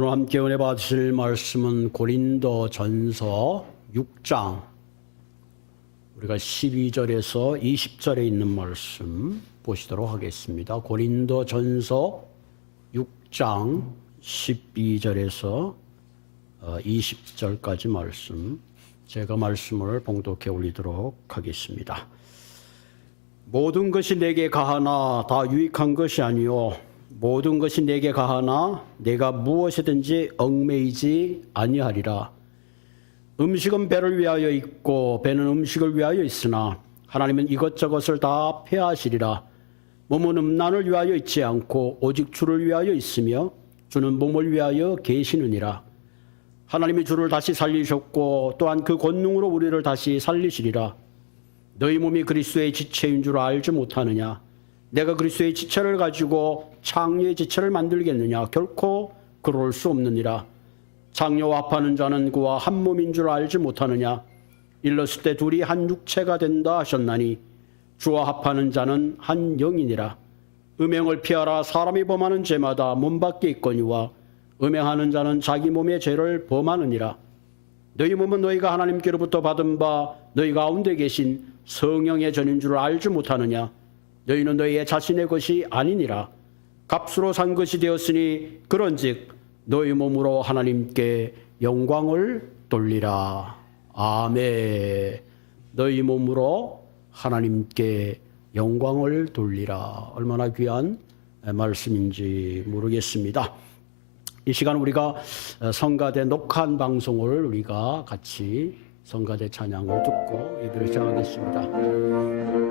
오늘 함께 은혜 받으실 말씀은 고린도전서 6장 우리가 12절에서 20절에 있는 말씀 보시도록 하겠습니다. 고린도전서 6장 12절에서 20절까지 말씀 제가 말씀을 봉독해 올리도록 하겠습니다. 모든 것이 내게 가하나 다 유익한 것이 아니요 모든 것이 내게 가하나 내가 무엇이든지 얽매이지 아니하리라. 음식은 배를 위하여 있고 배는 음식을 위하여 있으나 하나님은 이것저것을 다 폐하시리라. 몸은 음란을 위하여 있지 않고 오직 주를 위하여 있으며 주는 몸을 위하여 계시느니라. 하나님이 주를 다시 살리셨고 또한 그 권능으로 우리를 다시 살리시리라. 너희 몸이 그리스도의 지체인 줄 알지 못하느냐? 내가 그리스도의 지체를 가지고 창녀의 지체를 만들겠느냐? 결코 그럴 수 없느니라. 창녀와 합하는 자는 그와 한 몸인 줄 알지 못하느냐? 일렀을 때 둘이 한 육체가 된다 하셨나니 주와 합하는 자는 한 영이니라. 음행을 피하라. 사람이 범하는 죄마다 몸 밖에 있거니와 음행하는 자는 자기 몸의 죄를 범하느니라. 너희 몸은 너희가 하나님께로부터 받은 바 너희 가운데 계신 성령의 전인 줄 알지 못하느냐? 너희는 너희의 자신의 것이 아니니라. 값으로 산 것이 되었으니 그런즉 너희 몸으로 하나님께 영광을 돌리라. 아멘. 너희 몸으로 하나님께 영광을 돌리라. 얼마나 귀한 말씀인지 모르겠습니다. 이 시간 우리가 성가대 녹화한 방송을 우리가 같이 성가대 찬양을 듣고 예배를 시작하겠습니다.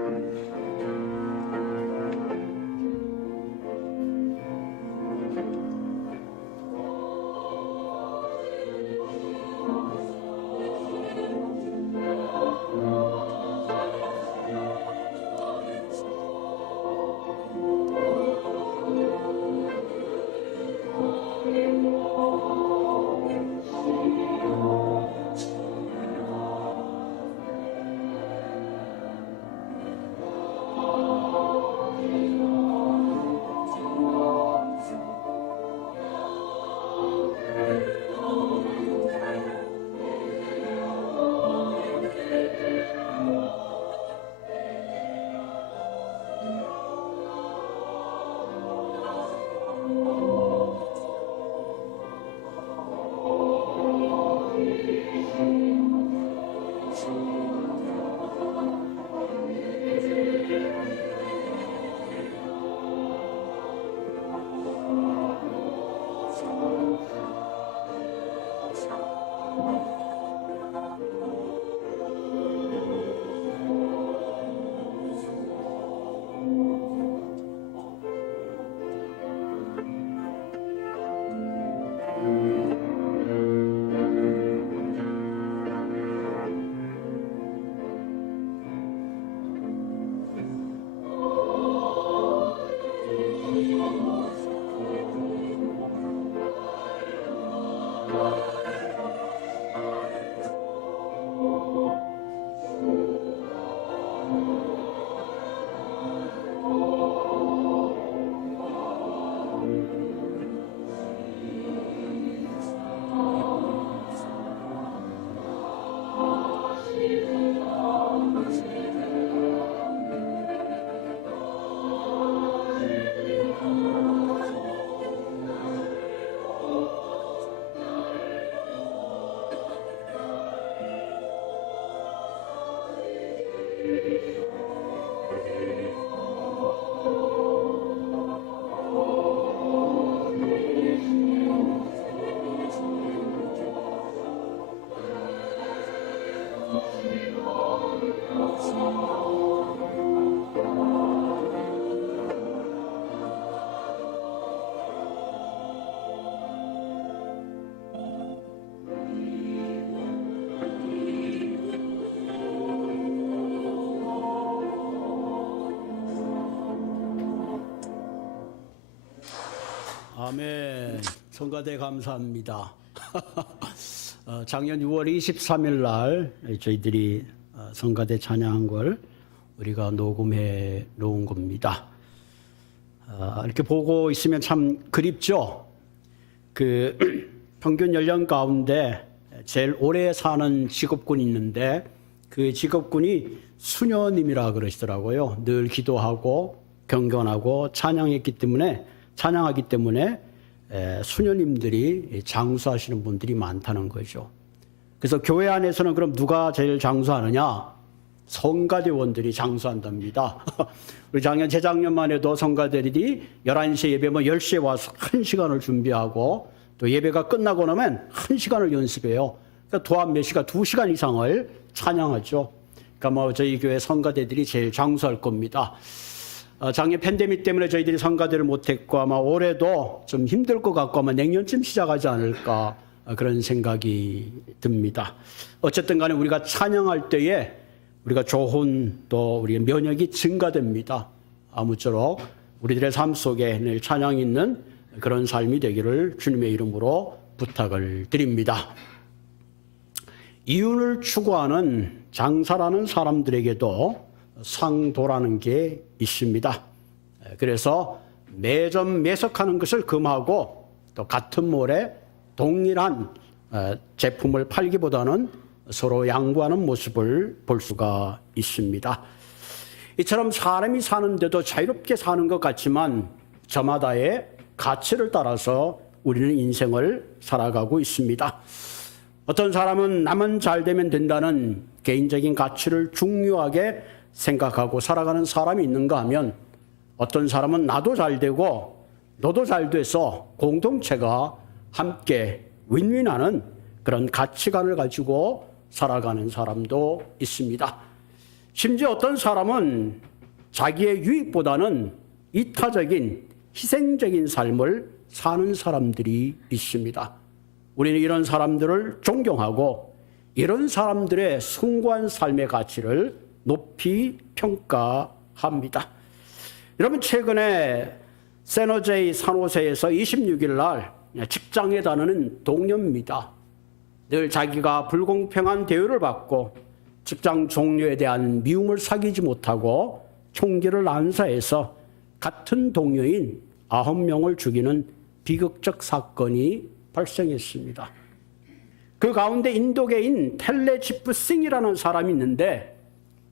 아멘. 성가대 감사합니다. 작년 6월 23일 날 저희들이 성가대 찬양한 걸 우리가 녹음해 놓은 겁니다. 이렇게 보고 있으면 참 그립죠. 그 평균 연령 가운데 제일 오래 사는 직업군이 있는데 그 직업군이 수녀님이라 그러시더라고요. 늘 기도하고 경건하고 찬양하기 때문에 수녀님들이 장수하시는 분들이 많다는 거죠. 그래서 교회 안에서는 그럼 누가 제일 장수하느냐? 성가대원들이 장수한답니다. 우리 재작년만 해도 성가대들이 11시에 예배면 10시에 와서 1시간을 준비하고 또 예배가 끝나고 나면 1시간을 연습해요. 그러니까 도합 몇 시간, 2시간 이상을 찬양하죠. 그러니까 저희 교회 성가대들이 제일 장수할 겁니다. 작년 팬데믹 때문에 저희들이 성가대를 못했고 아마 올해도 좀 힘들 것 같고 아마 내년쯤 시작하지 않을까 그런 생각이 듭니다. 어쨌든 간에 우리가 찬양할 때에 우리가 좋은 또 우리의 면역이 증가됩니다. 아무쪼록 우리들의 삶 속에 늘 찬양이 있는 그런 삶이 되기를 주님의 이름으로 부탁을 드립니다. 이윤을 추구하는 장사라는 사람들에게도 상도라는 게 있습니다. 그래서 매점 매석하는 것을 금하고 또 같은 몰에 동일한 제품을 팔기보다는 서로 양보하는 모습을 볼 수가 있습니다. 이처럼 사람이 사는데도 자유롭게 사는 것 같지만 저마다의 가치를 따라서 우리는 인생을 살아가고 있습니다. 어떤 사람은 나만 잘 되면 된다는 개인적인 가치를 중요하게 생각하고 살아가는 사람이 있는가 하면 어떤 사람은 나도 잘 되고 너도 잘 돼서 공동체가 함께 윈윈하는 그런 가치관을 가지고 살아가는 사람도 있습니다. 심지어 어떤 사람은 자기의 유익보다는 이타적인 희생적인 삶을 사는 사람들이 있습니다. 우리는 이런 사람들을 존경하고 이런 사람들의 숭고한 삶의 가치를 높이 평가합니다. 여러분 최근에 세노제이 산호세에서 26일 날 직장에 다니는 동료입니다. 늘 자기가 불공평한 대우를 받고 직장 동료에 대한 미움을 사귀지 못하고 총기를 난사해서 같은 동료인 9명을 죽이는 비극적 사건이 발생했습니다. 그 가운데 인도계인 텔레지프 싱이라는 사람이 있는데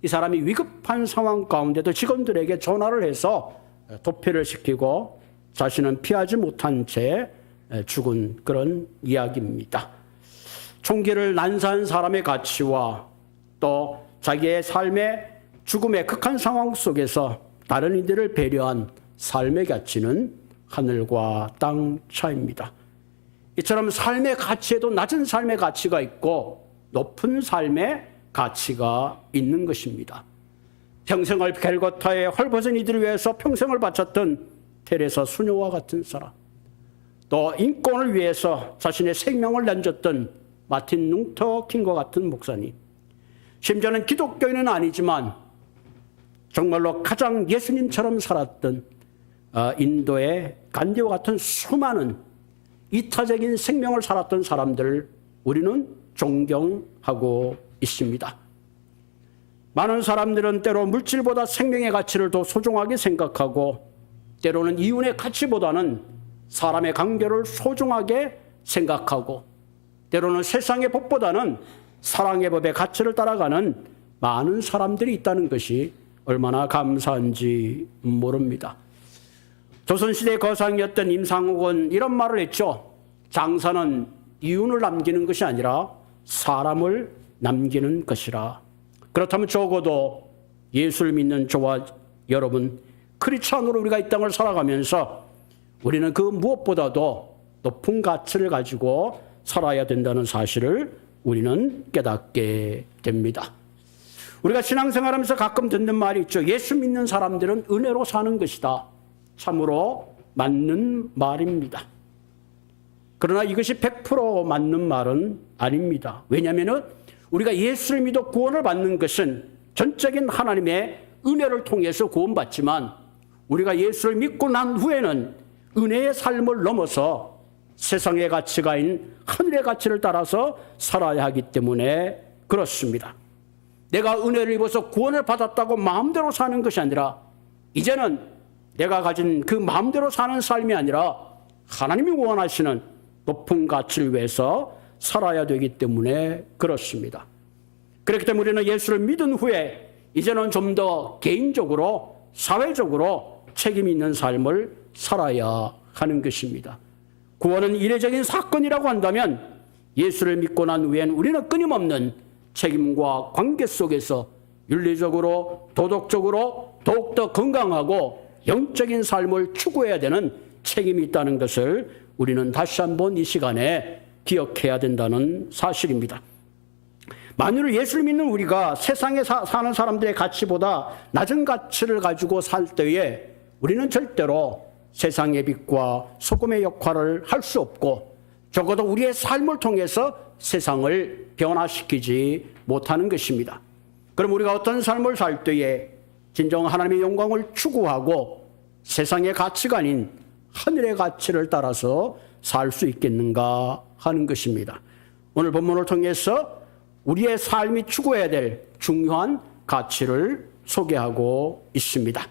이 사람이 위급한 상황 가운데도 직원들에게 전화를 해서 도피를 시키고 자신은 피하지 못한 채 죽은 그런 이야기입니다. 총기를 난사한 사람의 가치와 또 자기의 삶의 죽음의 극한 상황 속에서 다른 이들을 배려한 삶의 가치는 하늘과 땅 차이입니다. 이처럼 삶의 가치에도 낮은 삶의 가치가 있고 높은 삶의 가치가 있는 것입니다. 평생을 갤거타에 헐벗은 이들을 위해서 평생을 바쳤던 테레사 수녀와 같은 사람, 또 인권을 위해서 자신의 생명을 던졌던 마틴 루터 킹과 같은 목사님, 심지어는 기독교인은 아니지만 정말로 가장 예수님처럼 살았던 인도의 간디와 같은 수많은 이타적인 생명을 살았던 사람들을 우리는 존경하고 있습니다. 많은 사람들은 때로 물질보다 생명의 가치를 더 소중하게 생각하고 때로는 이윤의 가치보다는 사람의 관계를 소중하게 생각하고 때로는 세상의 법보다는 사랑의 법의 가치를 따라가는 많은 사람들이 있다는 것이 얼마나 감사한지 모릅니다. 조선시대 거상이었던 임상옥은 이런 말을 했죠. 장사는 이윤을 남기는 것이 아니라 사람을 남기는 것이라. 그렇다면 적어도 예수를 믿는 저와 여러분, 크리스찬으로 우리가 이 땅을 살아가면서 우리는 그 무엇보다도 높은 가치를 가지고 살아야 된다는 사실을 우리는 깨닫게 됩니다. 우리가 신앙생활하면서 가끔 듣는 말이 있죠. 예수 믿는 사람들은 은혜로 사는 것이다. 참으로 맞는 말입니다. 그러나 이것이 100% 맞는 말은 아닙니다. 왜냐하면 우리가 예수를 믿어 구원을 받는 것은 전적인 하나님의 은혜를 통해서 구원받지만 우리가 예수를 믿고 난 후에는 은혜의 삶을 넘어서 세상의 가치가 아닌 하늘의 가치를 따라서 살아야 하기 때문에 그렇습니다. 내가 은혜를 입어서 구원을 받았다고 마음대로 사는 것이 아니라 이제는 내가 가진 그 마음대로 사는 삶이 아니라 하나님이 원하시는 높은 가치를 위해서 살아야 되기 때문에 그렇습니다. 그렇기 때문에 우리는 예수를 믿은 후에 이제는 좀 더 개인적으로, 사회적으로 책임 있는 삶을 살아야 하는 것입니다. 구원은 이례적인 사건이라고 한다면 예수를 믿고 난 후엔 우리는 끊임없는 책임과 관계 속에서 윤리적으로, 도덕적으로 더욱더 건강하고 영적인 삶을 추구해야 되는 책임이 있다는 것을 우리는 다시 한번 이 시간에 기억해야 된다는 사실입니다. 만일 예수를 믿는 우리가 세상에 사는 사람들의 가치보다 낮은 가치를 가지고 살 때에 우리는 절대로 세상의 빛과 소금의 역할을 할 수 없고 적어도 우리의 삶을 통해서 세상을 변화시키지 못하는 것입니다. 그럼 우리가 어떤 삶을 살 때에 진정 하나님의 영광을 추구하고 세상의 가치가 아닌 하늘의 가치를 따라서 살 수 있겠는가 하는 것입니다. 오늘 본문을 통해서 우리의 삶이 추구해야 될 중요한 가치를 소개하고 있습니다.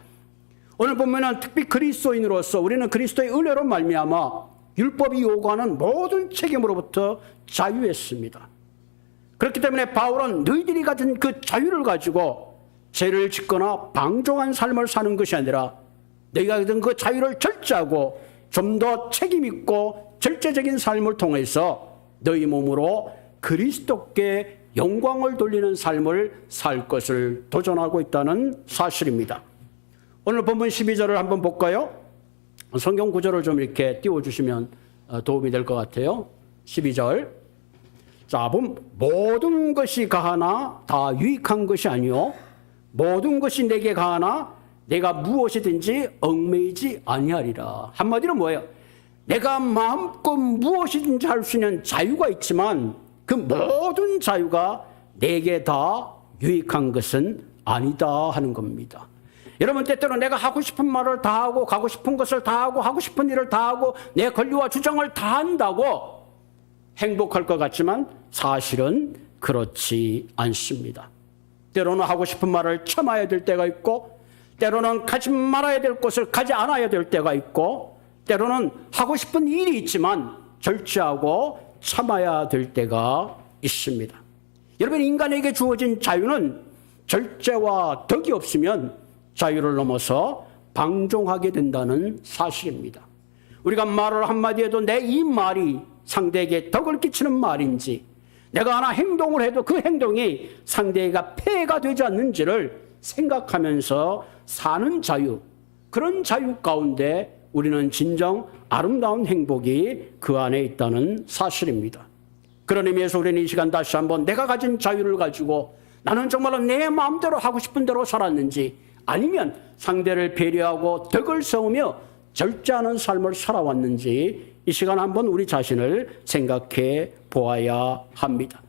오늘 본문은 특히 그리스도인으로서 우리는 그리스도의 은혜로 말미암아 율법이 요구하는 모든 책임으로부터 자유했습니다. 그렇기 때문에 바울은 너희들이 가진 그 자유를 가지고 죄를 짓거나 방종한 삶을 사는 것이 아니라 너희가 가진 그 자유를 절제하고 좀 더 책임있고 절제적인 삶을 통해서 너희 몸으로 그리스도께 영광을 돌리는 삶을 살 것을 도전하고 있다는 사실입니다. 오늘 본문 12절을 한번 볼까요? 성경 구절을 좀 이렇게 띄워주시면 도움이 될 것 같아요. 12절. 자, 보면 모든 것이 가하나 다 유익한 것이 아니요 모든 것이 내게 가하나 내가 무엇이든지 얽매이지 아니하리라. 한마디로 뭐예요? 내가 마음껏 무엇이든지 할 수 있는 자유가 있지만 그 모든 자유가 내게 다 유익한 것은 아니다 하는 겁니다. 여러분, 때때로 내가 하고 싶은 말을 다 하고 가고 싶은 것을 다 하고 하고 싶은 일을 다 하고 내 권리와 주장을 다 한다고 행복할 것 같지만 사실은 그렇지 않습니다. 때로는 하고 싶은 말을 참아야 될 때가 있고 때로는 가지 말아야 될 것을 가지 않아야 될 때가 있고 때로는 하고 싶은 일이 있지만 절제하고 참아야 될 때가 있습니다. 여러분, 인간에게 주어진 자유는 절제와 덕이 없으면 자유를 넘어서 방종하게 된다는 사실입니다. 우리가 말을 한마디 해도 내 이 말이 상대에게 덕을 끼치는 말인지 내가 하나 행동을 해도 그 행동이 상대에게 폐해가 되지 않는지를 생각하면서 사는 자유, 그런 자유 가운데 우리는 진정 아름다운 행복이 그 안에 있다는 사실입니다. 그런 의미에서 우리는 이 시간 다시 한번 내가 가진 자유를 가지고 나는 정말로 내 마음대로 하고 싶은 대로 살았는지 아니면 상대를 배려하고 덕을 세우며 절제하는 삶을 살아왔는지 이 시간 한번 우리 자신을 생각해 보아야 합니다.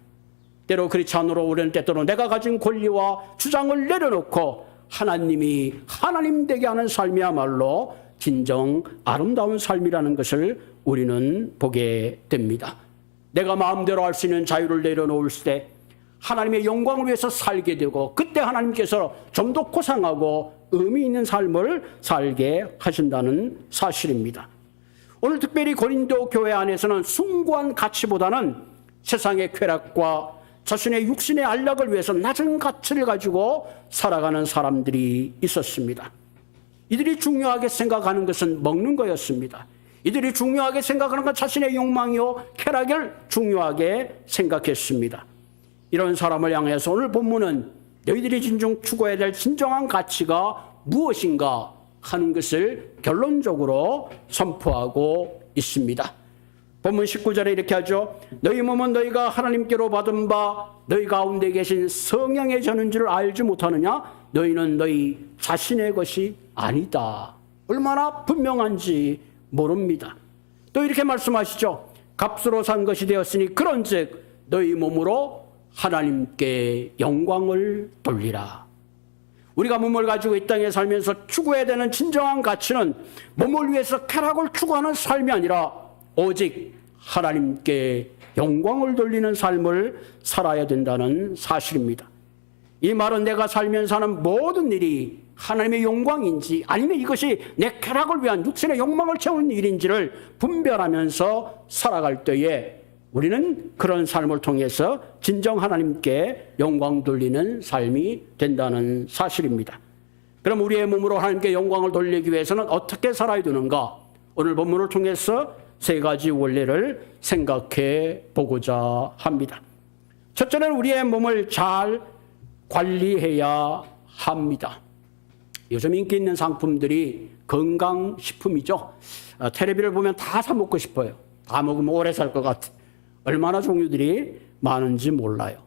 때로 그렇지 않으로 우리는 때때로 내가 가진 권리와 주장을 내려놓고 하나님이 하나님 되게 하는 삶이야말로 진정 아름다운 삶이라는 것을 우리는 보게 됩니다. 내가 마음대로 할 수 있는 자유를 내려놓을 때 하나님의 영광을 위해서 살게 되고 그때 하나님께서 좀 더 고상하고 의미 있는 삶을 살게 하신다는 사실입니다. 오늘 특별히 고린도 교회 안에서는 숭고한 가치보다는 세상의 쾌락과 자신의 육신의 안락을 위해서 낮은 가치를 가지고 살아가는 사람들이 있었습니다. 이들이 중요하게 생각하는 것은 먹는 거였습니다. 이들이 중요하게 생각하는 건 자신의 욕망이요 쾌락을 중요하게 생각했습니다. 이런 사람을 향해서 오늘 본문은 너희들이 진정 추구해야 될 진정한 가치가 무엇인가 하는 것을 결론적으로 선포하고 있습니다. 본문 19절에 이렇게 하죠. 너희 몸은 너희가 하나님께로 받은 바 너희 가운데 계신 성령의 전인 줄 알지 못하느냐? 너희는 너희 자신의 것이 아니다. 얼마나 분명한지 모릅니다. 또 이렇게 말씀하시죠. 값으로 산 것이 되었으니 그런즉 너희 몸으로 하나님께 영광을 돌리라. 우리가 몸을 가지고 이 땅에 살면서 추구해야 되는 진정한 가치는 몸을 위해서 쾌락을 추구하는 삶이 아니라 오직 하나님께 영광을 돌리는 삶을 살아야 된다는 사실입니다. 이 말은 내가 살면서 하는 모든 일이 하나님의 영광인지 아니면 이것이 내 쾌락을 위한 육신의 욕망을 채우는 일인지를 분별하면서 살아갈 때에 우리는 그런 삶을 통해서 진정 하나님께 영광 돌리는 삶이 된다는 사실입니다. 그럼 우리의 몸으로 하나님께 영광을 돌리기 위해서는 어떻게 살아야 되는가? 오늘 본문을 통해서 세 가지 원리를 생각해 보고자 합니다. 첫째는 우리의 몸을 잘 관리해야 합니다. 요즘 인기 있는 상품들이 건강식품이죠. 텔레비를 보면 다 사 먹고 싶어요. 다 먹으면 오래 살 것 같아. 얼마나 종류들이 많은지 몰라요.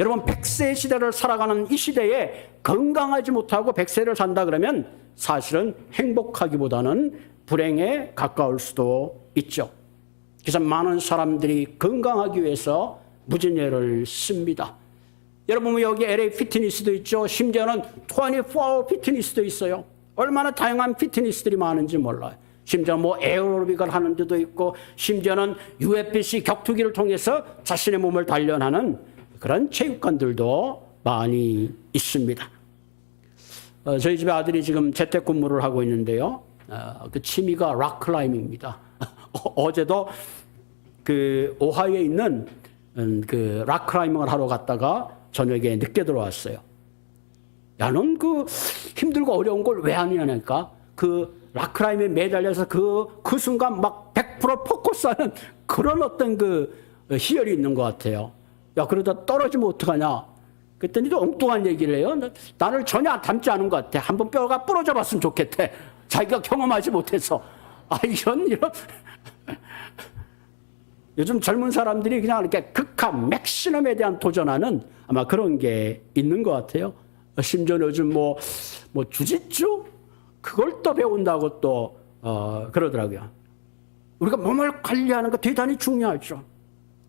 여러분 100세 시대를 살아가는 이 시대에 건강하지 못하고 100세를 산다 그러면 사실은 행복하기보다는 불행에 가까울 수도 있죠. 그래서 많은 사람들이 건강하기 위해서 무진예를 씁니다. 여러분 여기 LA 피트니스도 있죠. 심지어는 24 피트니스도 있어요. 얼마나 다양한 피트니스들이 많은지 몰라요. 심지어 뭐 에어로빅을 하는 데도 있고 심지어는 UFC 격투기를 통해서 자신의 몸을 단련하는 그런 체육관들도 많이 있습니다. 저희 집에 아들이 지금 재택근무를 하고 있는데요. 그 취미가 락클라이밍입니다. 어제도 그 오하이오에 있는 그 락클라이밍을 하러 갔다가 저녁에 늦게 들어왔어요. 야, 넌 그 힘들고 어려운 걸 왜 하냐니까 그 락클라이밍에 매달려서 그 순간 막 100% 포커스하는 그런 어떤 그 희열이 있는 것 같아요. 야, 그러다 떨어지면 어떡하냐? 그랬더니 또 엉뚱한 얘기를 해요. 나를 전혀 닮지 않은 것 같아. 한번 뼈가 부러져 봤으면 좋겠대. 자기가 경험하지 못해서. 아, 이런. 요즘 젊은 사람들이 그냥 이렇게 극한, 맥시멈에 대한 도전하는 아마 그런 게 있는 것 같아요. 심지어 요즘 뭐 주짓수? 그걸 또 배운다고 또, 그러더라고요. 우리가 몸을 관리하는 거 대단히 중요하죠.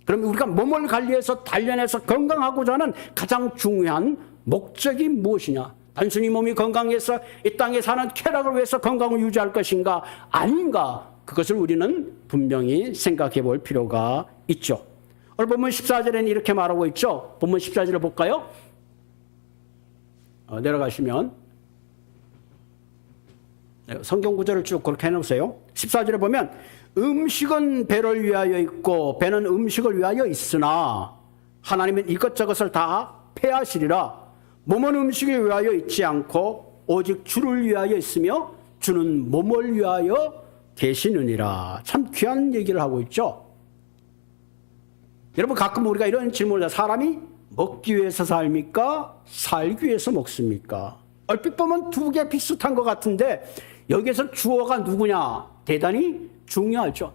그럼 우리가 몸을 관리해서 단련해서 건강하고자 하는 가장 중요한 목적이 무엇이냐? 단순히 몸이 건강해서 이 땅에 사는 쾌락을 위해서 건강을 유지할 것인가? 아닌가? 그것을 우리는 분명히 생각해 볼 필요가 있죠. 오늘 본문 14절에는 이렇게 말하고 있죠. 본문 14절을 볼까요? 내려가시면 성경 구절을 쭉 그렇게 해놓으세요. 14절에 보면 음식은 배를 위하여 있고 배는 음식을 위하여 있으나 하나님은 이것저것을 다 폐하시리라. 몸은 음식을 위하여 있지 않고 오직 주를 위하여 있으며 주는 몸을 위하여 계시느니라. 참 귀한 얘기를 하고 있죠. 여러분 가끔 우리가 이런 질문을 해요. 사람이 먹기 위해서 삽니까? 살기 위해서 먹습니까? 얼핏 보면 두 개 비슷한 것 같은데 여기에서 주어가 누구냐? 대단히 중요하죠.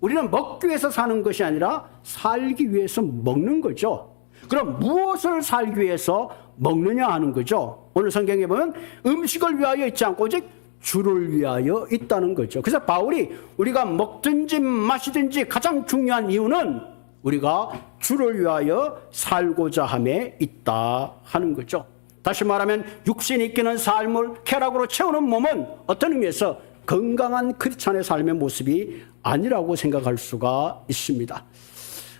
우리는 먹기 위해서 사는 것이 아니라 살기 위해서 먹는 거죠. 그럼 무엇을 살기 위해서 먹느냐 하는 거죠. 오늘 성경에 보면 음식을 위하여 있지 않고 오직 주를 위하여 있다는 거죠. 그래서 바울이 우리가 먹든지 마시든지 가장 중요한 이유는 우리가 주를 위하여 살고자 함에 있다 하는 거죠. 다시 말하면 육신이 이끄는 삶을 쾌락으로 채우는 몸은 어떤 의미에서 건강한 크리스찬의 삶의 모습이 아니라고 생각할 수가 있습니다.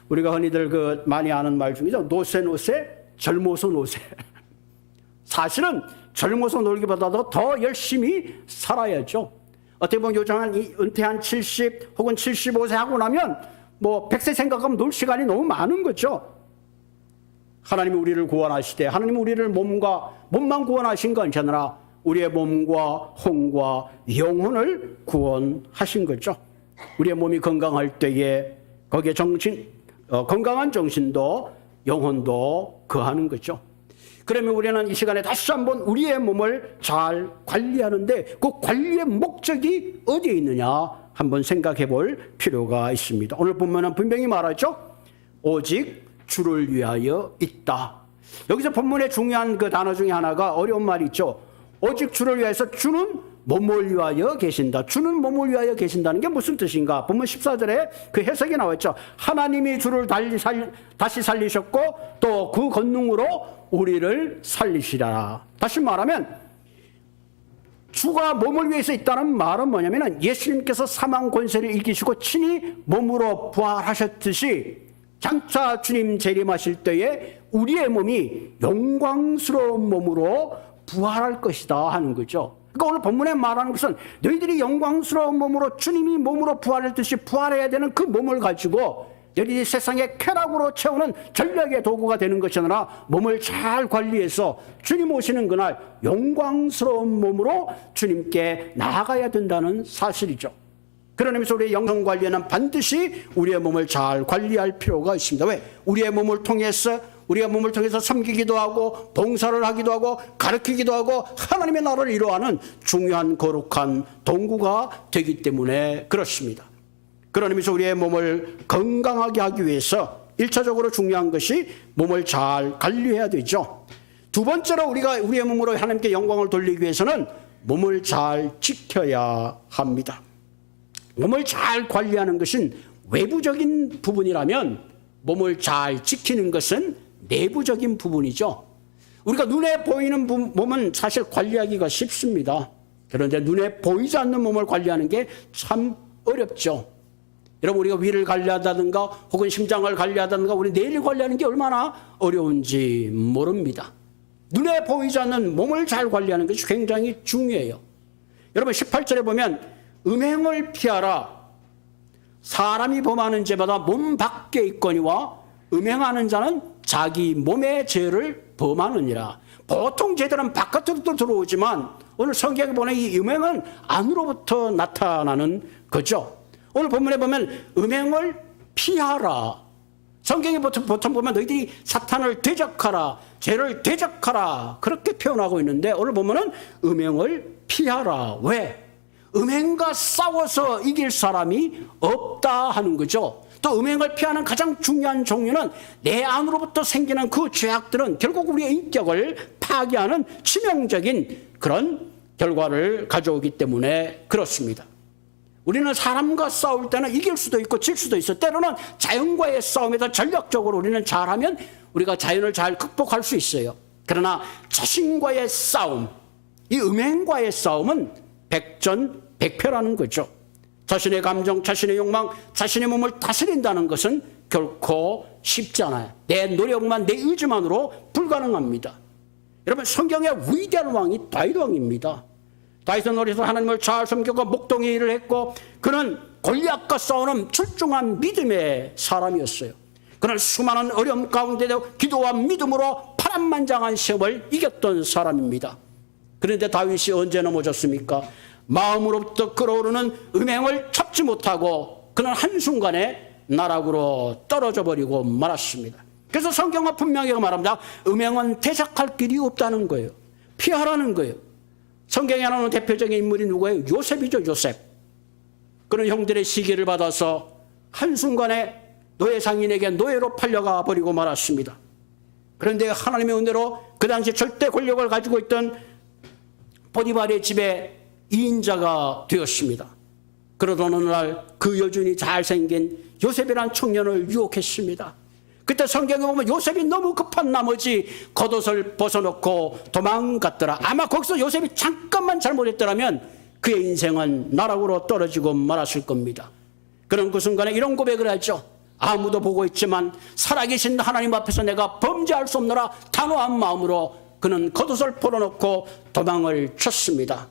우리가 흔히들 많이 아는 말 중이죠. 노세 젊어서 노세. 사실은 젊어서 놀기보다도 더 열심히 살아야죠. 어떻게 보면 요즘 은퇴한 70 혹은 75세 하고 나면 100세 생각하면 놀 시간이 너무 많은 거죠. 하나님이 우리를 구원하시되 하나님이 우리를 몸만 구원하신 건 아니라 우리의 몸과 혼과 영혼을 구원하신 거죠. 우리의 몸이 건강할 때에 거기에 건강한 정신도 영혼도 거하는 거죠. 그러면 우리는 이 시간에 다시 한번 우리의 몸을 잘 관리하는데 그 관리의 목적이 어디에 있느냐 한번 생각해 볼 필요가 있습니다. 오늘 본문은 분명히 말하죠. 오직 주를 위하여 있다. 여기서 본문의 중요한 그 단어 중에 하나가 어려운 말이 있죠. 오직 주를 위해서 주는 몸을 위하여 계신다. 주는 몸을 위하여 계신다는 게 무슨 뜻인가? 본문 14절에 그 해석이 나왔죠. 하나님이 주를 다시 살리셨고 또 그 권능으로 우리를 살리시라. 다시 말하면 주가 몸을 위해서 있다는 말은 뭐냐면 예수님께서 사망 권세를 이기시고 친히 몸으로 부활하셨듯이 장차 주님 재림하실 때에 우리의 몸이 영광스러운 몸으로 부활할 것이다 하는 거죠. 그러니까 오늘 본문에 말하는 것은 너희들이 영광스러운 몸으로 주님이 몸으로 부활했듯이 부활해야 되는 그 몸을 가지고 너희들이 세상의 쾌락으로 채우는 전략의 도구가 되는 것이 아니라 몸을 잘 관리해서 주님 오시는 그날 영광스러운 몸으로 주님께 나아가야 된다는 사실이죠. 그런 의미에서 우리의 영성 관리에는 반드시 우리의 몸을 잘 관리할 필요가 있습니다. 왜? 우리의 몸을 통해서 섬기기도 하고 봉사를 하기도 하고 가르치기도 하고 하나님의 나라를 이루어가는 중요한 거룩한 동구가 되기 때문에 그렇습니다. 그런 의미에서 우리의 몸을 건강하게 하기 위해서 1차적으로 중요한 것이 몸을 잘 관리해야 되죠. 두 번째로 우리가 우리의 몸으로 하나님께 영광을 돌리기 위해서는 몸을 잘 지켜야 합니다. 몸을 잘 관리하는 것은 외부적인 부분이라면 몸을 잘 지키는 것은 내부적인 부분이죠. 우리가 눈에 보이는 몸은 사실 관리하기가 쉽습니다. 그런데 눈에 보이지 않는 몸을 관리하는 게 참 어렵죠. 여러분, 우리가 위를 관리한다든가 혹은 심장을 관리한다든가 우리 뇌를 관리하는 게 얼마나 어려운지 모릅니다. 눈에 보이지 않는 몸을 잘 관리하는 것이 굉장히 중요해요. 여러분 18절에 보면 음행을 피하라. 사람이 범하는 죄마다 몸 밖에 있거니와 음행하는 자는 자기 몸의 죄를 범하느니라. 보통 죄들은 바깥으로 들어오지만 오늘 성경에 보면 이 음행은 안으로부터 나타나는 거죠. 오늘 본문에 보면 음행을 피하라. 성경에 보통 보면 너희들이 사탄을 대적하라, 죄를 대적하라 그렇게 표현하고 있는데 오늘 보면은 음행을 피하라. 왜? 음행과 싸워서 이길 사람이 없다 하는 거죠. 또 음행을 피하는 가장 중요한 종류는 내 안으로부터 생기는 그 죄악들은 결국 우리의 인격을 파괴하는 치명적인 그런 결과를 가져오기 때문에 그렇습니다. 우리는 사람과 싸울 때는 이길 수도 있고 질 수도 있어요. 때로는 자연과의 싸움에서 전략적으로 우리는 잘하면 우리가 자연을 잘 극복할 수 있어요. 그러나 자신과의 싸움, 이 음행과의 싸움은 백전백패라는 거죠. 자신의 감정, 자신의 욕망, 자신의 몸을 다스린다는 것은 결코 쉽지 않아요. 내 노력만, 내 의지만으로 불가능합니다. 여러분, 성경의 위대한 왕이 다윗 왕입니다. 다윗은 어려서 하나님을 잘 섬기고 목동의 일을 했고 그는 골리앗과 싸우는 출중한 믿음의 사람이었어요. 그는 수많은 어려움 가운데도 기도와 믿음으로 파란만장한 시험을 이겼던 사람입니다. 그런데 다윗이 언제 넘어졌습니까? 마음으로부터 끓어오르는 음행을 참지 못하고 그는 한순간에 나락으로 떨어져 버리고 말았습니다. 그래서 성경은 분명히 말합니다. 음행은 대적할 길이 없다는 거예요. 피하라는 거예요. 성경에 나오는 대표적인 인물이 누구예요? 요셉이죠. 요셉. 그는 형들의 시기를 받아서 한순간에 노예 상인에게 노예로 팔려가 버리고 말았습니다. 그런데 하나님의 은혜로 그 당시 절대 권력을 가지고 있던 보디발의 집에 2인자가 되었습니다. 그러던 어느 날 그 여전히 잘생긴 요셉이라는 청년을 유혹했습니다. 그때 성경에 보면 요셉이 너무 급한 나머지 겉옷을 벗어놓고 도망갔더라. 아마 거기서 요셉이 잠깐만 잘못했더라면 그의 인생은 나락으로 떨어지고 말았을 겁니다. 그런 그 순간에 이런 고백을 하죠. 아무도 보고 있지만 살아계신 하나님 앞에서 내가 범죄할 수 없노라 단호한 마음으로 그는 겉옷을 풀어놓고 도망을 쳤습니다.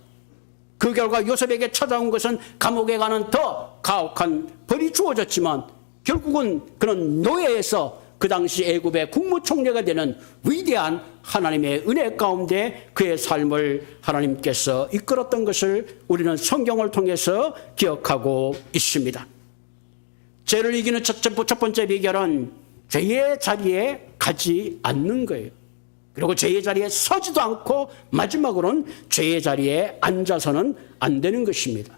그 결과 요셉에게 찾아온 것은 감옥에 가는 더 가혹한 벌이 주어졌지만 결국은 그는 노예에서 그 당시 애굽의 국무총리가 되는 위대한 하나님의 은혜 가운데 그의 삶을 하나님께서 이끌었던 것을 우리는 성경을 통해서 기억하고 있습니다. 죄를 이기는 첫 번째 비결은 죄의 자리에 가지 않는 거예요. 그리고 죄의 자리에 서지도 않고 마지막으로는 죄의 자리에 앉아서는 안 되는 것입니다.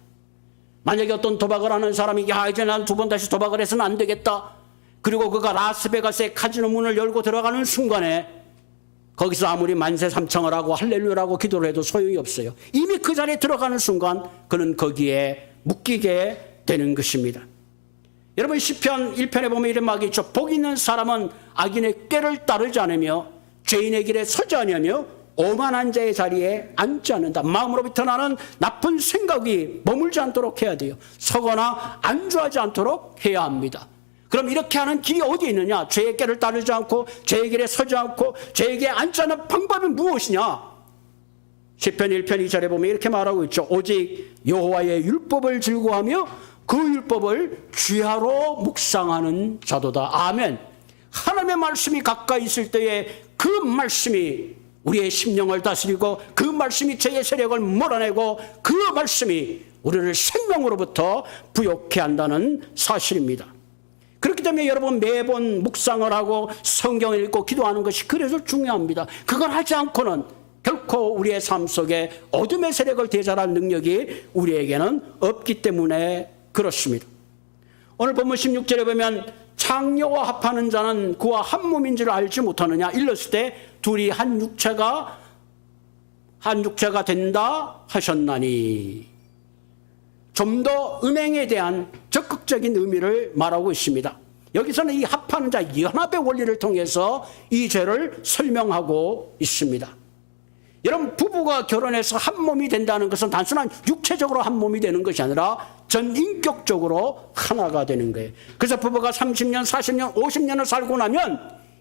만약에 어떤 도박을 하는 사람이 이제 난 두 번 다시 도박을 해서는 안 되겠다. 그리고 그가 라스베가스의 카지노 문을 열고 들어가는 순간에 거기서 아무리 만세 삼창을 하고 할렐루야라고 기도를 해도 소용이 없어요. 이미 그 자리에 들어가는 순간 그는 거기에 묶이게 되는 것입니다. 여러분 시편 1편에 보면 이런 말이 있죠. 복 있는 사람은 악인의 꾀를 따르지 않으며 죄인의 길에 서지 아니하며 오만한 자의 자리에 앉지 않는다. 마음으로부터 나는 나쁜 생각이 머물지 않도록 해야 돼요. 서거나 안주하지 않도록 해야 합니다. 그럼 이렇게 하는 길이 어디 있느냐? 죄의 꾀를 따르지 않고 죄의 길에 서지 않고 죄의 길에 앉지 않는 방법이 무엇이냐? 시편 1편 2절에 보면 이렇게 말하고 있죠. 오직 여호와의 율법을 즐거워하며 그 율법을 주야로 묵상하는 자도다. 아멘. 하나님의 말씀이 가까이 있을 때에 그 말씀이 우리의 심령을 다스리고 그 말씀이 죄의 세력을 몰아내고 그 말씀이 우리를 생명으로부터 부욕케 한다는 사실입니다. 그렇기 때문에 여러분 매번 묵상을 하고 성경을 읽고 기도하는 것이 그래서 중요합니다. 그걸 하지 않고는 결코 우리의 삶 속에 어둠의 세력을 대절할 능력이 우리에게는 없기 때문에 그렇습니다. 오늘 본문 16절에 보면 창녀와 합하는 자는 그와 한 몸인 줄 알지 못하느냐. 일렀을 때 둘이 한 육체가 된다 하셨나니. 좀 더 음행에 대한 적극적인 의미를 말하고 있습니다. 여기서는 이 합하는 자 연합의 원리를 통해서 이 죄를 설명하고 있습니다. 여러분 부부가 결혼해서 한 몸이 된다는 것은 단순한 육체적으로 한 몸이 되는 것이 아니라 전인격적으로 하나가 되는 거예요. 그래서 부부가 30년, 40년, 50년을 살고 나면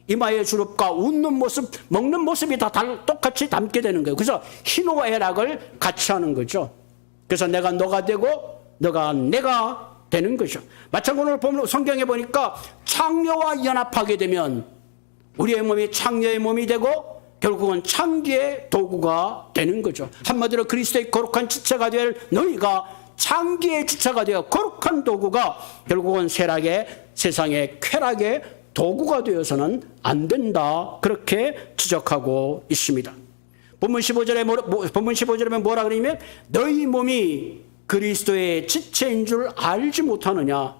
이마의 주름과 웃는 모습, 먹는 모습이 다 똑같이 닮게 되는 거예요. 그래서 희노와 애락을 같이 하는 거죠. 그래서 내가 너가 되고 너가 내가 되는 거죠. 마찬가지로 보면 성경에 보니까 창녀와 연합하게 되면 우리의 몸이 창녀의 몸이 되고 결국은 창기의 도구가 되는 거죠. 한마디로 그리스도의 거룩한 지체가 될 너희가 창기의 지체가 되어 거룩한 도구가 결국은 세상의 쾌락의 도구가 되어서는 안 된다. 그렇게 지적하고 있습니다. 본문 15절에 뭐라 그러냐면 너희 몸이 그리스도의 지체인 줄 알지 못하느냐.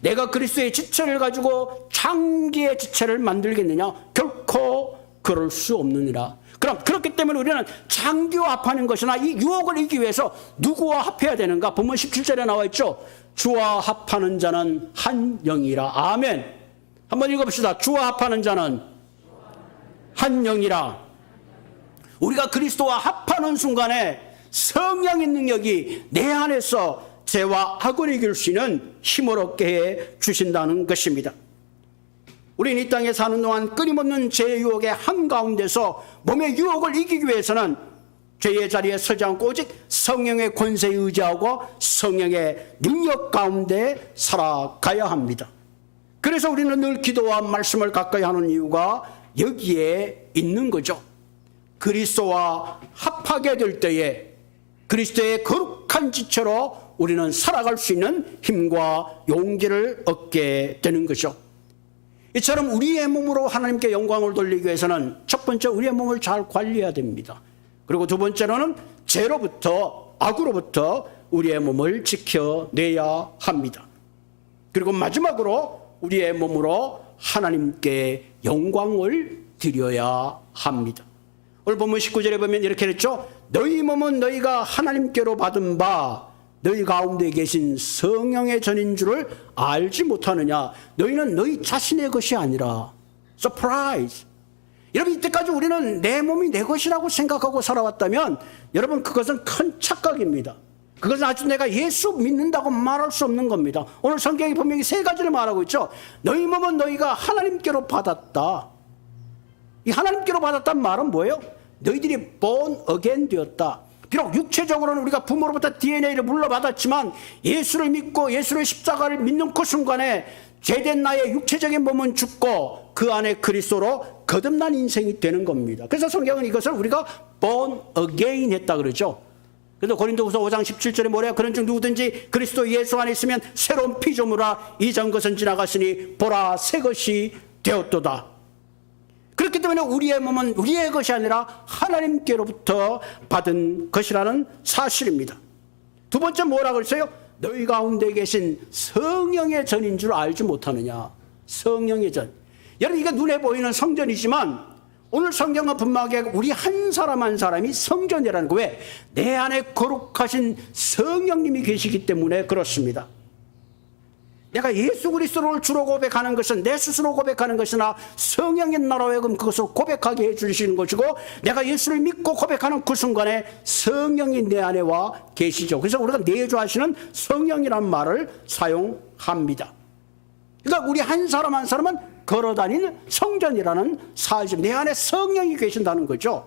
내가 그리스도의 지체를 가지고 창기의 지체를 만들겠느냐. 결코 그럴 수 없느니라. 그럼 그렇기 때문에 우리는 창기와 합하는 것이나 이 유혹을 이기기 위해서 누구와 합해야 되는가? 본문 17절에 나와 있죠. 주와 합하는 자는 한 영이라. 아멘. 한번 읽어봅시다. 주와 합하는 자는 한 영이라. 우리가 그리스도와 합하는 순간에 성령의 능력이 내 안에서 죄와 악을 이길 수 있는 힘을 얻게 해 주신다는 것입니다. 우리는 이 땅에 사는 동안 끊임없는 죄의 유혹의 한가운데서 몸의 유혹을 이기기 위해서는 죄의 자리에 서지 않고 오직 성령의 권세에 의지하고 성령의 능력 가운데 살아가야 합니다. 그래서 우리는 늘 기도와 말씀을 가까이 하는 이유가 여기에 있는 거죠. 그리스도와 합하게 될 때에 그리스도의 거룩한 지체로 우리는 살아갈 수 있는 힘과 용기를 얻게 되는 거죠. 이처럼 우리의 몸으로 하나님께 영광을 돌리기 위해서는 첫 번째 우리의 몸을 잘 관리해야 됩니다. 그리고 두 번째로는 죄로부터 악으로부터 우리의 몸을 지켜내야 합니다. 그리고 마지막으로 우리의 몸으로 하나님께 영광을 드려야 합니다. 오늘 본문 19절에 보면 이렇게 했죠. 너희 몸은 너희가 하나님께로 받은 바 너희 가운데 계신 성령의 전인 줄을 알지 못하느냐. 너희는 너희 자신의 것이 아니라. 서프라이즈. 여러분 이때까지 우리는 내 몸이 내 것이라고 생각하고 살아왔다면 여러분 그것은 큰 착각입니다. 그것은 아주 내가 예수 믿는다고 말할 수 없는 겁니다. 오늘 성경이 분명히 세 가지를 말하고 있죠. 너희 몸은 너희가 하나님께로 받았다. 이 하나님께로 받았다는 말은 뭐예요? 너희들이 born again 되었다. 비록 육체적으로는 우리가 부모로부터 DNA를 물려받았지만 예수를 믿고 예수의 십자가를 믿는 그 순간에 죄된 나의 육체적인 몸은 죽고 그 안에 그리스도로 거듭난 인생이 되는 겁니다. 그래서 성경은 이것을 우리가 born again 했다 그러죠. 그래서 고린도후서 5장 17절에 뭐래요? 그런즉 누구든지 그리스도 예수 안에 있으면 새로운 피조물아 이전 것은 지나갔으니 보라 새 것이 되었도다. 그렇기 때문에 우리의 몸은 우리의 것이 아니라 하나님께로부터 받은 것이라는 사실입니다. 두 번째 뭐라고 그랬어요? 너희 가운데 계신 성령의 전인 줄 알지 못하느냐. 성령의 전. 여러분 이게 눈에 보이는 성전이지만 오늘 성경은 분명하게 우리 한 사람 한 사람이 성전이라는 거. 왜? 내 안에 거룩하신 성령님이 계시기 때문에 그렇습니다. 내가 예수 그리스도를 주로 고백하는 것은 내 스스로 고백하는 것이나 성령의 나로 하여금 그것을 고백하게 해주시는 것이고 내가 예수를 믿고 고백하는 그 순간에 성령이 내 안에 와 계시죠. 그래서 우리가 내주하시는 성령이라는 말을 사용합니다. 그러니까 우리 한 사람 한 사람은 걸어다니는 성전이라는 사실, 내 안에 성령이 계신다는 거죠.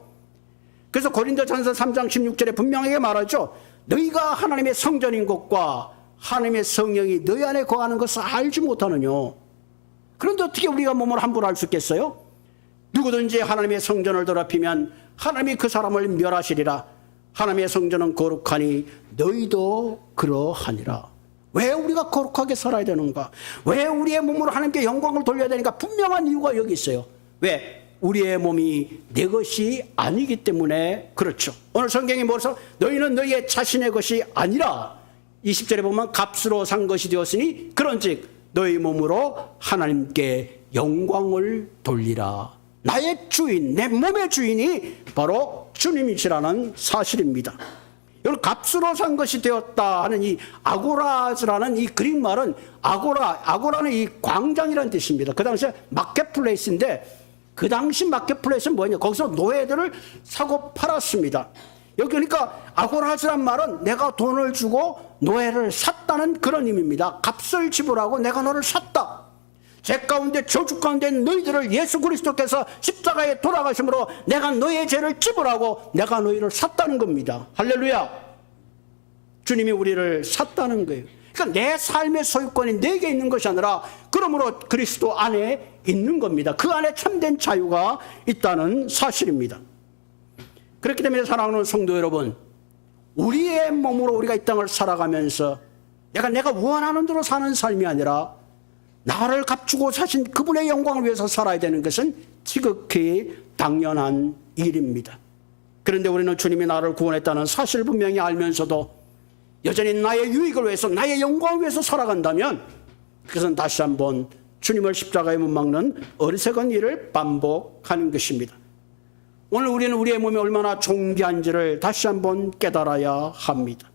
그래서 고린도전서 3장 16절에 분명하게 말하죠. 너희가 하나님의 성전인 것과 하나님의 성령이 너희 안에 거하는 것을 알지 못하느냐. 그런데 어떻게 우리가 몸을 함부로 알 수 있겠어요? 누구든지 하나님의 성전을 더럽히면 하나님이 그 사람을 멸하시리라. 하나님의 성전은 거룩하니 너희도 그러하니라. 왜 우리가 거룩하게 살아야 되는가? 왜 우리의 몸으로 하나님께 영광을 돌려야 되는가? 분명한 이유가 여기 있어요. 왜? 우리의 몸이 내 것이 아니기 때문에 그렇죠. 오늘 성경이 뭐라서 너희는 너희의 자신의 것이 아니라 20절에 보면 값으로 산 것이 되었으니 그런즉 너희 몸으로 하나님께 영광을 돌리라. 나의 주인, 내 몸의 주인이 바로 주님이시라는 사실입니다. 여러분, 값으로 산 것이 되었다 하는 이 아고라즈라는 이 그릭 말은 아고라는 이 광장이라는 뜻입니다. 그 당시에 마켓플레이스인데 그 당시 마켓플레이스는 뭐냐? 거기서 노예들을 사고 팔았습니다. 여기 그러니까 아고라즈란 말은 내가 돈을 주고 노예를 샀다는 그런 의미입니다. 값을 지불하고 내가 너를 샀다. 죄 가운데 저주 가운데 너희들을 예수 그리스도께서 십자가에 돌아가심으로 내가 너의 죄를 지불하고 내가 너희를 샀다는 겁니다. 할렐루야. 주님이 우리를 샀다는 거예요. 그러니까 내 삶의 소유권이 내게 있는 것이 아니라 그러므로 그리스도 안에 있는 겁니다. 그 안에 참된 자유가 있다는 사실입니다. 그렇기 때문에 사랑하는 성도 여러분, 우리의 몸으로 우리가 이 땅을 살아가면서 내가 원하는 대로 사는 삶이 아니라 나를 값주고 사신 그분의 영광을 위해서 살아야 되는 것은 지극히 당연한 일입니다. 그런데 우리는 주님이 나를 구원했다는 사실을 분명히 알면서도 여전히 나의 유익을 위해서 나의 영광을 위해서 살아간다면 그것은 다시 한번 주님을 십자가에 못 박는 어리석은 일을 반복하는 것입니다. 오늘 우리는 우리의 몸이 얼마나 존귀한지를 다시 한번 깨달아야 합니다.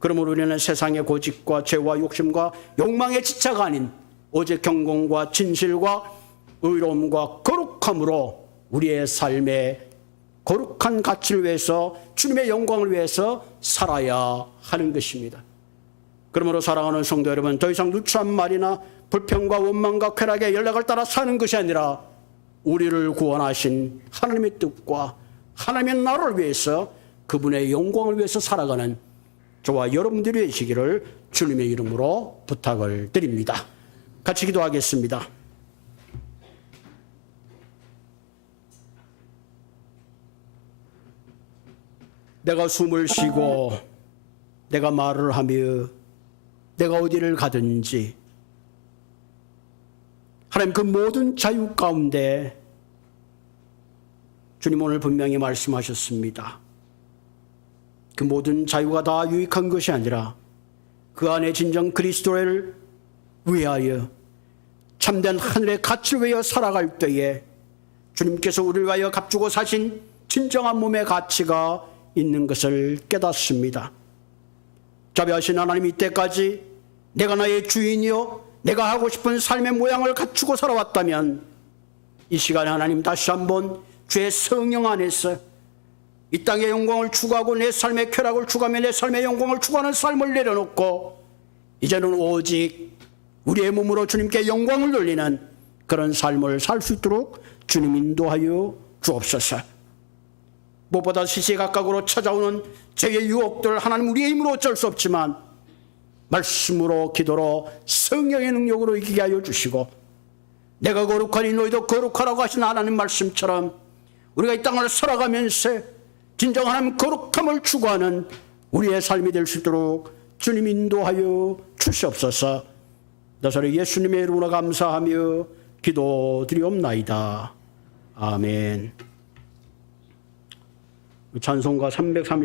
그러므로 우리는 세상의 고집과 죄와 욕심과 욕망의 지체가 아닌 오직 경건과 진실과 의로움과 거룩함으로 우리의 삶의 거룩한 가치를 위해서 주님의 영광을 위해서 살아야 하는 것입니다. 그러므로 사랑하는 성도 여러분, 더 이상 누추한 말이나 불평과 원망과 쾌락의 연락을 따라 사는 것이 아니라 우리를 구원하신 하나님의 뜻과 하나님의 나라를 위해서 그분의 영광을 위해서 살아가는 저와 여러분들이 되시기를 주님의 이름으로 부탁을 드립니다. 같이 기도하겠습니다. 내가 숨을 쉬고 내가 말을 하며 내가 어디를 가든지 하나님 그 모든 자유 가운데 주님 오늘 분명히 말씀하셨습니다. 그 모든 자유가 다 유익한 것이 아니라 그 안에 진정 그리스도를 위하여 참된 하늘의 가치를 위하여 살아갈 때에 주님께서 우리를 위하여 값주고 사신 진정한 몸의 가치가 있는 것을 깨닫습니다. 자비하신 하나님, 이때까지 내가 나의 주인이요 내가 하고 싶은 삶의 모양을 갖추고 살아왔다면 이 시간에 하나님 다시 한번 주의 성령 안에서 이 땅의 영광을 추구하고 내 삶의 쾌락을 추구하며 내 삶의 영광을 추구하는 삶을 내려놓고 이제는 오직 우리의 몸으로 주님께 영광을 돌리는 그런 삶을 살 수 있도록 주님 인도하여 주옵소서. 무엇보다 시시각각으로 찾아오는 죄의 유혹들 하나님 우리의 힘으로 어쩔 수 없지만 말씀으로 기도로 성령의 능력으로 이기게 하여 주시고 내가 거룩하니 너희도 거룩하라고 하신 하나님 말씀처럼 우리가 이 땅을 살아가면서 진정 하나님 거룩함을 추구하는 우리의 삶이 될 수 있도록 주님 인도하여 주시옵소서. 나사렛 예수님의 이름으로 감사하며 기도드리옵나이다. 아멘. 찬송가 330